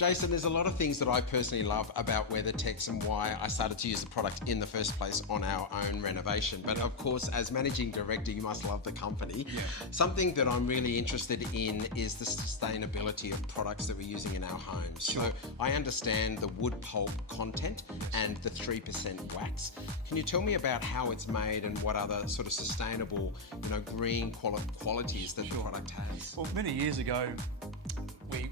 Jason, there's a lot of things that I personally love about WeatherTech and why I started to use the product in the first place on our own renovation. But of course, as managing director, you must love the company. Yeah. Something that I'm really interested in is the sustainability of products that we're using in our homes. Sure. So I understand the wood pulp content and the 3% wax. Can you tell me about how it's made and what other sort of sustainable, green qualities that the product has? Well, many years ago,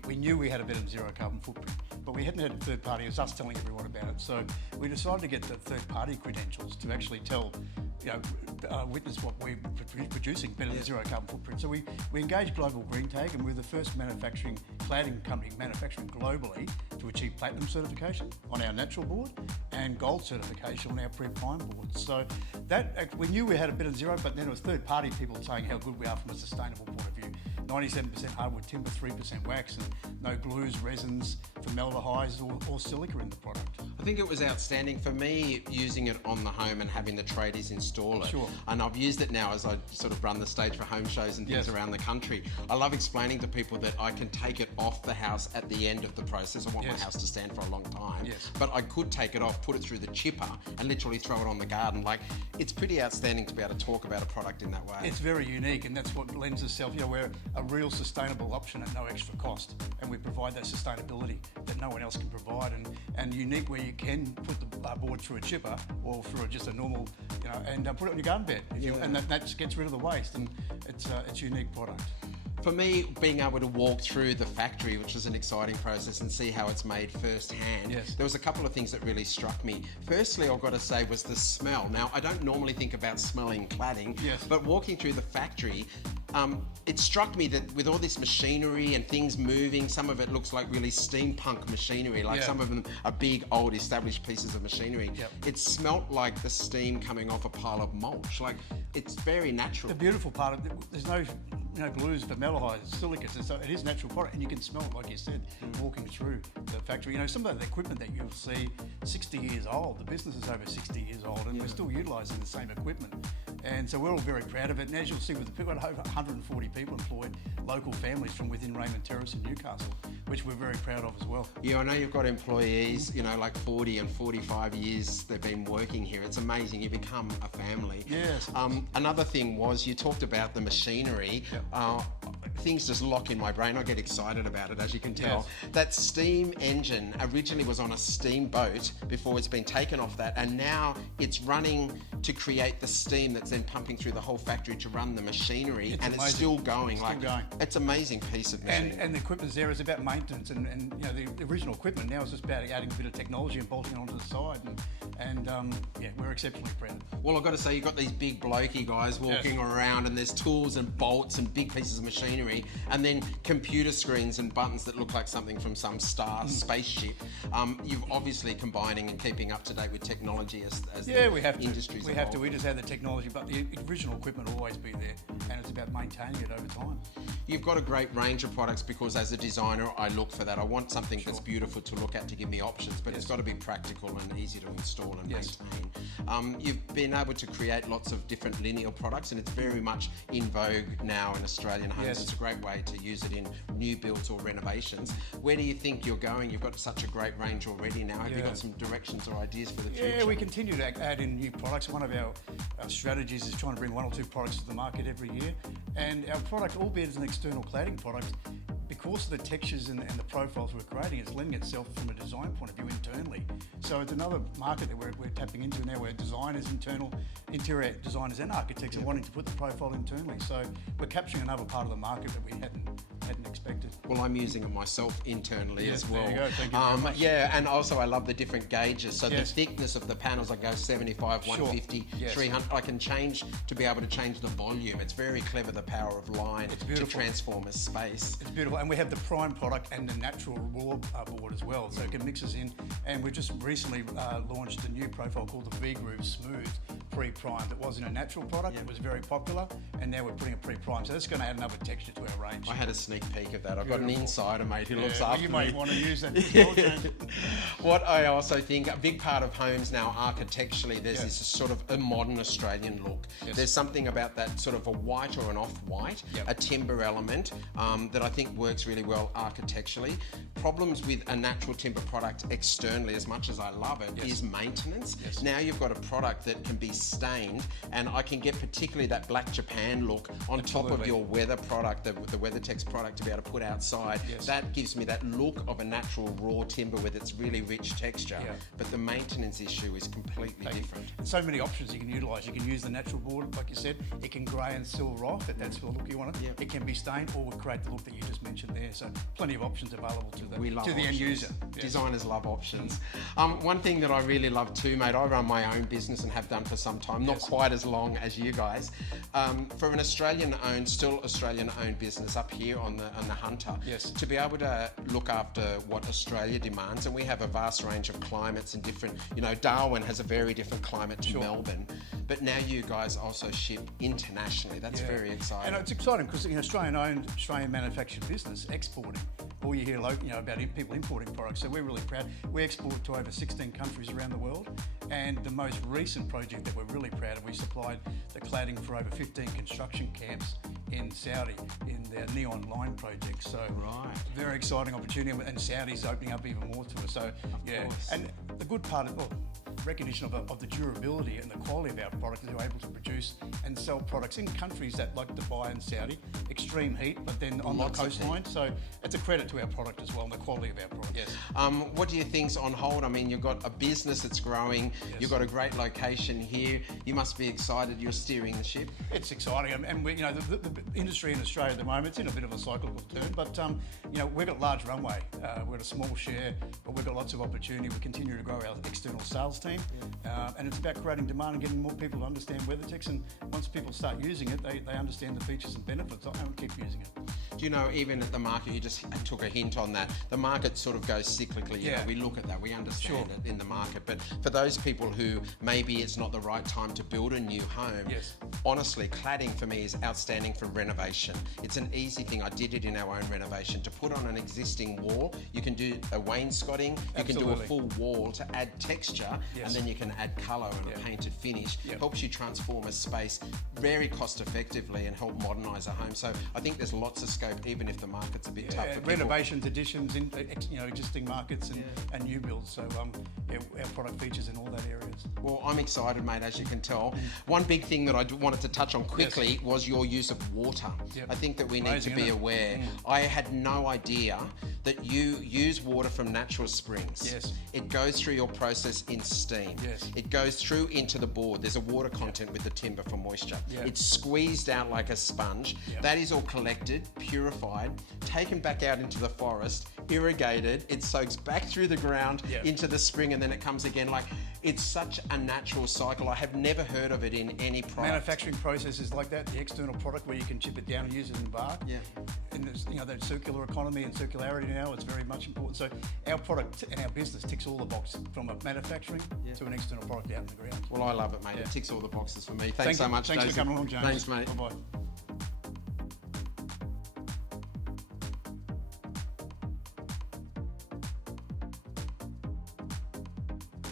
we knew we had a better zero carbon footprint, but we hadn't had a third party. It was us telling everyone about it. So we decided to get the third party credentials to actually tell, witness what we're producing better than zero carbon footprint. So we engaged Global Green Tag, and we're the first manufacturing cladding company manufacturing globally to achieve platinum certification on our natural board and gold certification on our pre-prime boards. So that we knew we had a better zero, but then it was third party people saying how good we are from a sustainable point of view. 97% hardwood timber, 3% wax, and no glues, resins, formaldehydes or silica in the product. I think it was outstanding for me using it on the home and having the tradies install it. Sure. And I've used it now as I sort of run the stage for home shows and things around the country. I love explaining to people that I can take it off the house at the end of the process. I want my house to stand for a long time. Yes. But I could take it off, put it through the chipper and literally throw it on the garden. Like, it's pretty outstanding to be able to talk about a product in that way. It's very unique, and that's what lends itself. We're a real sustainable option at no extra cost, and we provide that sustainability that no one else can provide, and unique where you can put the board through a chipper or through just a normal, and put it on your garden bed, and that just gets rid of the waste, and it's a unique product. For me, being able to walk through the factory, which was an exciting process, and see how it's made firsthand, there was a couple of things that really struck me. Firstly, I've got to say, was the smell. Now, I don't normally think about smelling cladding, but walking through the factory, it struck me that with all this machinery and things moving, some of it looks like really steampunk machinery, like some of them are big, old, established pieces of machinery. It smelt like the steam coming off a pile of mulch. Like, it's very natural. The beautiful part of it, there's no glues, formaldehyde, silicates, and so it is natural product, and you can smell it, like you said, walking through the factory. Some of the equipment that you'll see, 60 years old, the business is over 60 years old, and we're still utilising the same equipment. And so we're all very proud of it. And as you'll see, we've got over 140 people employed, local families from within Raymond Terrace in Newcastle, which we're very proud of as well. Yeah, I know you've got employees, like 40 and 45 years they've been working here. It's amazing. You become a family. Yes. Another thing was you talked about the machinery. Things just lock in my brain. I get excited about it, as you can tell. That steam engine originally was on a steamboat before it's been taken off that, and now it's running to create the steam that's then pumping through the whole factory to run the machinery, and it's still going. It's an amazing piece of machinery. And the equipment's there is about maintenance, and the original equipment now is just about adding a bit of technology and bolting it onto the side, and we're exceptionally proud. Well, I've got to say, you've got these big blokey guys walking around, and there's tools and bolts and big pieces of machinery, and then computer screens and buttons that look like something from some star spaceship. You're obviously combining and keeping up to date with technology as the we have to. industry's We have to. We just have the technology, but the original equipment will always be there, and it's about maintaining it over time. You've got a great range of products, because as a designer, I look for that. I want something that's beautiful to look at, to give me options, but it's got to be practical and easy to install and maintain. You've been able to create lots of different lineal products, and it's very much in vogue now in Australian homes. It's a great way to use it in new builds or renovations. Where do you think you're going? You've got such a great range already now. Have you got some directions or ideas for the future? Yeah, we continue to add in new products. One of our strategies is trying to bring 1 or 2 products to the market every year. And our product, albeit as an external cladding product, because of the textures and the profiles we're creating, it's lending itself from a design point of view internally. So it's another market that we're tapping into now, where designers, interior designers and architects are wanting to put the profile internally. So we're capturing another part of the market that we hadn't expected. Well, I'm using it myself internally as well. There you go. Thank you very much. Yeah, and also I love the different gauges. So the thickness of the panels, I go 75, 150, 300. I can change to be able to change the volume. It's very clever, the power of line to transform a space. It's beautiful. And we have the prime product and the natural raw board as well, so it can mix us in. And we just recently launched a new profile called the V-Groove Smooth pre-primed. It wasn't a natural product. It was very popular, and now we're putting a pre-primed. So that's going to add another texture to our range. I had a sneak peek of that. I've got an insider mate who looks well, after you me. might want to use that as well, James. What I also think, a big part of homes now architecturally, there's this sort of a modern Australian look. There's something about that sort of a white or an off-white, a timber element that I think works really well architecturally. Problems with a natural timber product externally, as much as I love it, is maintenance. Now you've got a product that can be stained, and I can get particularly that Black Japan look on top of your weather product, the WeatherTex product, to be able to put outside. That gives me that look of a natural raw timber with its really rich texture. But the maintenance issue is completely different. So many options you can utilise. You can use the natural board, like you said. It can grey and silver off, if that's the look you want it. It can be stained, or would create the look that you just mentioned there. So plenty of options available to the end user. Designers love options. One thing that I really love too, mate, I run my own business and have done for some time, not quite as long as you guys. For an still Australian-owned business up here on the Hunter, to be able to look after what Australia demands, and we have a vast range of climates and different, Darwin has a very different climate to Melbourne, but now you guys also ship internationally. That's very exciting. And it's exciting because Australian-owned, Australian manufactured business exporting. All you hear about people importing products, so we're really proud. We export to over 16 countries around the world, and the most recent project that we're really proud of, we supplied the cladding for over 15 construction camps in Saudi in their Neon Line project. So very exciting opportunity, and Saudi's opening up even more to us. So and the good part of recognition of the durability and the quality of our product is we're able to produce and sell products in countries that, like Dubai and Saudi, extreme heat, but then on the coastline. So it's a credit to our product as well and the quality of our product. What do you think's on hold? I mean, you've got a business that's growing. You've got a great location here. You must be excited. You're steering the ship. It's exciting, and we, the industry in Australia at the moment, it's in a bit of a cyclical turn, but we've got large runway. We're at a small share, but we've got lots of opportunity. We continue to grow our external sales team, and it's about creating demand and getting more people to understand WeatherTex. And once people start using it, they understand the features and benefits and keep using it. Do you know, even at the market, you just took a hint on that, the market sort of goes cyclically. We look at that, we understand it in the market, but for those people who maybe it's not the right time to build a new home, honestly, cladding for me is outstanding for renovation. It's an easy thing. I did it in our own renovation. To put on an existing wall, you can do a wainscoting, you can do a full wall to add texture, and then you can add colour and a painted finish. Helps you transform a space very cost effectively and help modernise a home. So I think there's lots of scope, even if the market's a bit tough for people. Renovations, additions, in existing markets and new builds. So our product features in all that areas. Well, I'm excited, mate, as you can tell. One big thing that I wanted to touch on quickly was your use of water. I think that we need to be aware. I had no idea that you use water from natural springs. It goes through your process in steam. It goes through into the board. There's a water content with the timber for moisture. It's squeezed out like a sponge. That is all collected, purified, taken back out into the forest, irrigated. It soaks back through the ground into the spring, and then it comes again. It's such a natural cycle. I have never heard of it in any product. Manufacturing processes like that, the external product where you can chip it down and use it in bark. And there's, that circular economy and circularity now, it's very much important. So our product and our business ticks all the boxes, from a manufacturing to an external product out in the ground. Well, I love it, mate. It ticks all the boxes for me. Thanks so much, Thanks Jason. for coming along, James. Thanks, mate. Bye-bye.